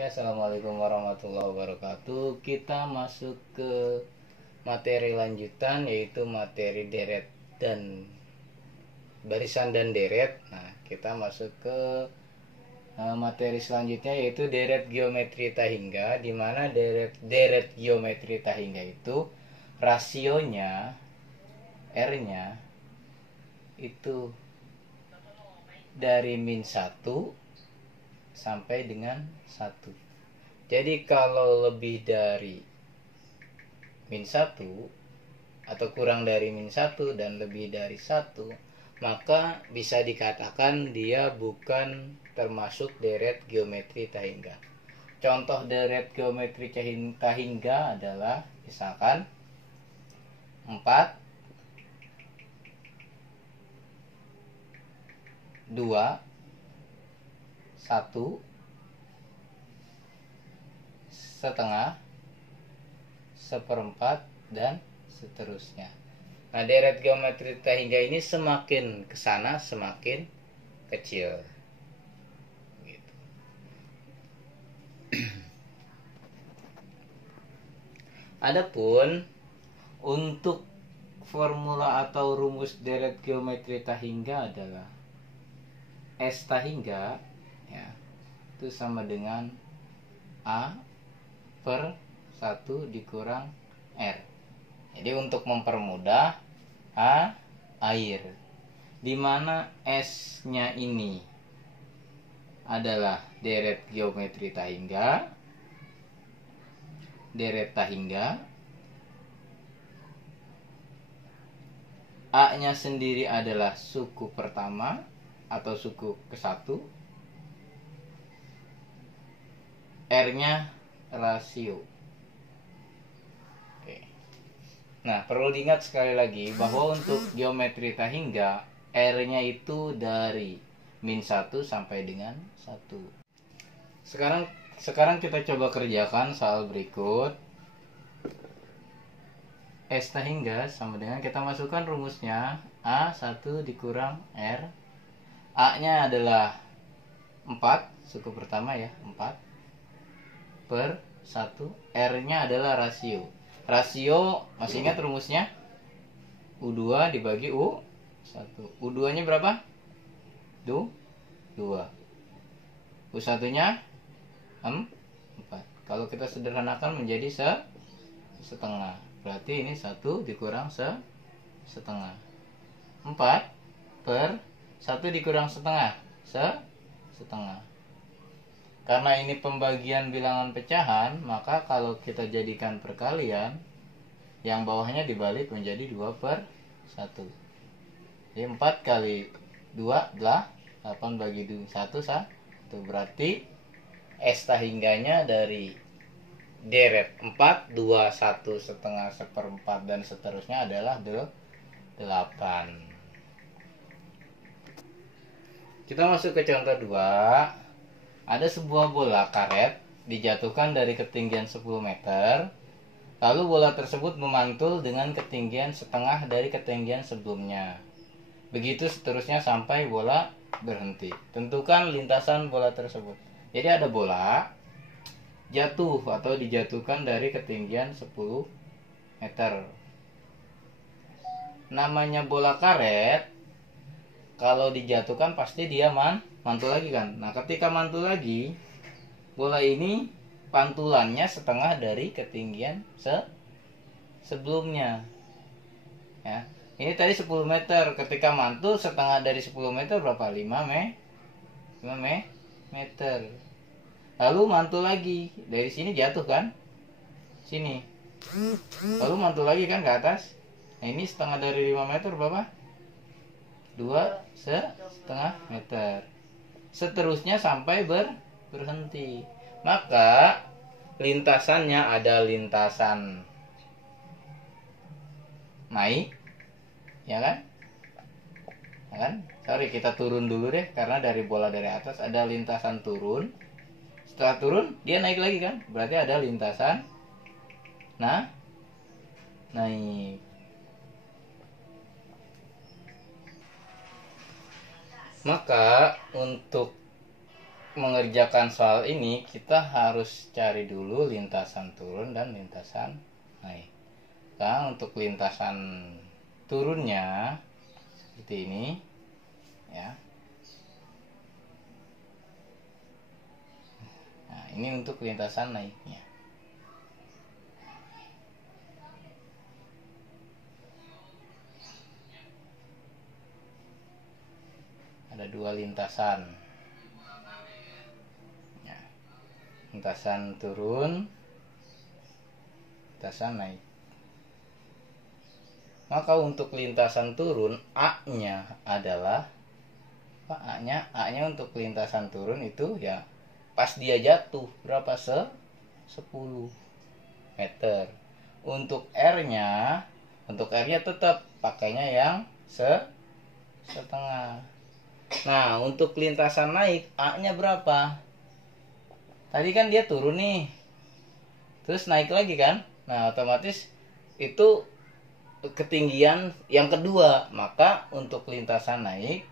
Oke, assalamualaikum warahmatullahi wabarakatuh. Kita masuk ke materi lanjutan, yaitu materi deret dan barisan dan deret. Nah, kita masuk ke materi selanjutnya, yaitu deret geometri Tahingga, di mana deret geometri Tahingga itu rasionya R-nya itu dari min 1 sampai dengan 1. Jadi kalau lebih dari min 1 atau kurang dari min 1 dan lebih dari 1, maka bisa dikatakan dia bukan termasuk deret geometri Tahingga. Contoh deret geometri Tahingga adalah misalkan 4, 2, 1 setengah, seperempat, dan seterusnya. Nah, deret geometri Tahingga ini semakin ke sana semakin kecil. Gitu. Adapun untuk formula atau rumus deret geometri Tahingga adalah S Tahingga ya, itu sama dengan A per 1 dikurang R. Jadi untuk mempermudah, A air, dimana S-nya ini adalah deret geometri Tahingga, A-nya sendiri adalah suku pertama atau suku ke-1, R-nya rasio. Oke. Nah, perlu diingat sekali lagi bahwa untuk geometri Tahingga, R-nya itu dari min 1 sampai dengan 1. Sekarang kita coba kerjakan soal berikut. S Tahingga sama dengan, kita masukkan rumusnya, A1 dikurang R. A-nya adalah 4, suku pertama ya, 4 per 1. R-nya adalah rasio. Rasio, masih ingat rumusnya? U2 dibagi U1. U2-nya berapa? 2. U1-nya 4. Kalau kita sederhanakan menjadi setengah. Berarti ini 1 dikurang setengah. 4 per 1 dikurang setengah. Setengah. Karena ini pembagian bilangan pecahan, maka kalau kita jadikan perkalian, yang bawahnya dibalik menjadi 2 per 1. Jadi 4 kali 2 adalah 8 bagi 1, 1. Berarti S Tahingganya dari deret 4, 2, 1, setengah, seperempat, dan seterusnya adalah 8. Kita masuk ke contoh 2. Ada sebuah bola karet dijatuhkan dari ketinggian 10 meter. Lalu bola tersebut memantul dengan ketinggian setengah dari ketinggian sebelumnya. Begitu seterusnya sampai bola berhenti. Tentukan lintasan bola tersebut. Jadi ada bola jatuh atau dijatuhkan dari ketinggian 10 meter. Namanya bola karet, kalau dijatuhkan pasti dia mantul lagi kan. Nah, ketika mantul lagi, bola ini pantulannya setengah dari ketinggian sebelumnya. Ya. Ini tadi 10 meter, ketika mantul setengah dari 10 meter berapa? 5 meter. Lalu mantul lagi, dari sini jatuh kan? Sini. Lalu mantul lagi kan ke atas. Nah, ini setengah dari 5 meter berapa? 2,5 meter. Seterusnya sampai berhenti. Maka lintasannya ada lintasan naik, ya kan? Ya kan? Sorry, kita turun dulu deh, karena dari bola dari atas ada lintasan turun. Setelah turun dia naik lagi kan? Berarti ada lintasan naik. Maka untuk mengerjakan soal ini kita harus cari dulu lintasan turun dan lintasan naik. Sekarang untuk lintasan turunnya seperti ini ya. Nah, ini untuk lintasan naiknya. Ada dua lintasan. Ya. Lintasan turun, lintasan naik. Maka untuk lintasan turun, A-nya adalah A-nya untuk lintasan turun itu ya pas dia jatuh berapa 10 meter. Untuk R-nya tetap pakainya yang setengah. Nah, untuk lintasan naik A-nya berapa? Tadi kan dia turun nih. Terus naik lagi kan? Nah, otomatis itu ketinggian yang kedua. Maka untuk lintasan naik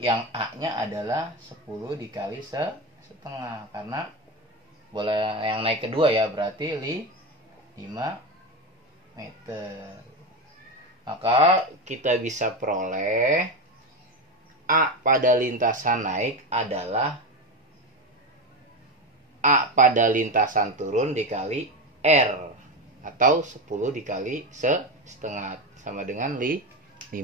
yang A-nya adalah 10 dikali setengah. Karena bola yang naik kedua ya, berarti 5 meter. Maka kita bisa peroleh A pada lintasan naik adalah A pada lintasan turun dikali R, atau 10 dikali setengah sama dengan 5.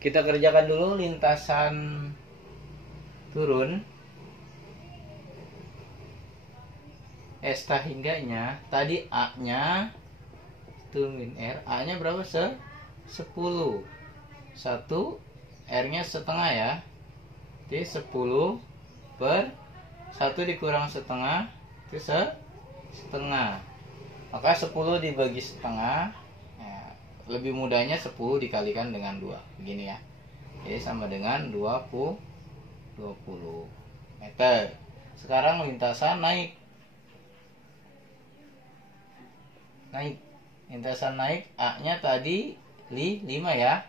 Kita kerjakan dulu lintasan turun. Esta hingganya tadi A-nya turun R, A-nya berapa? 10. 1, R-nya setengah ya. Jadi 10 per 1 dikurang setengah itu setengah. Maka 10 dibagi setengah ya, lebih mudahnya 10 dikalikan dengan 2 begini ya. Jadi sama dengan 20 meter. Sekarang lintasan naik. Lintasan naik A-nya tadi 5 ya.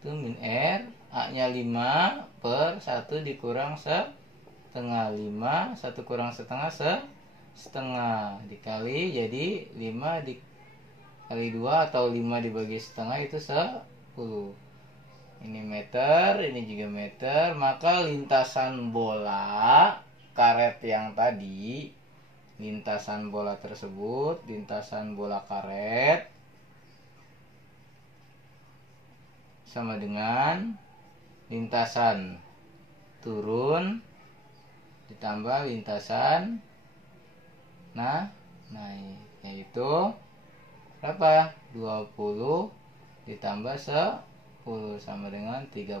Itu min R, A-nya 5 per 1 dikurang setengah. 5, 1 kurang setengah setengah dikali, jadi 5 dikali 2 atau 5 dibagi setengah itu 10. Ini meter, ini juga meter. Maka lintasan bola karet yang tadi, lintasan bola tersebut, lintasan bola karet sama dengan lintasan turun ditambah lintasan naik, yaitu berapa? 20 ditambah 10 sama dengan 30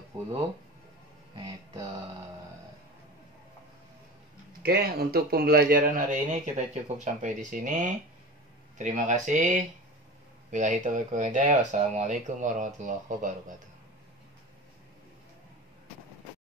meter. Oke, untuk pembelajaran hari ini kita cukup sampai di sini. Terima kasih. Billahi taufiq wal hidayah. Wassalamualaikum warahmatullahi wabarakatuh.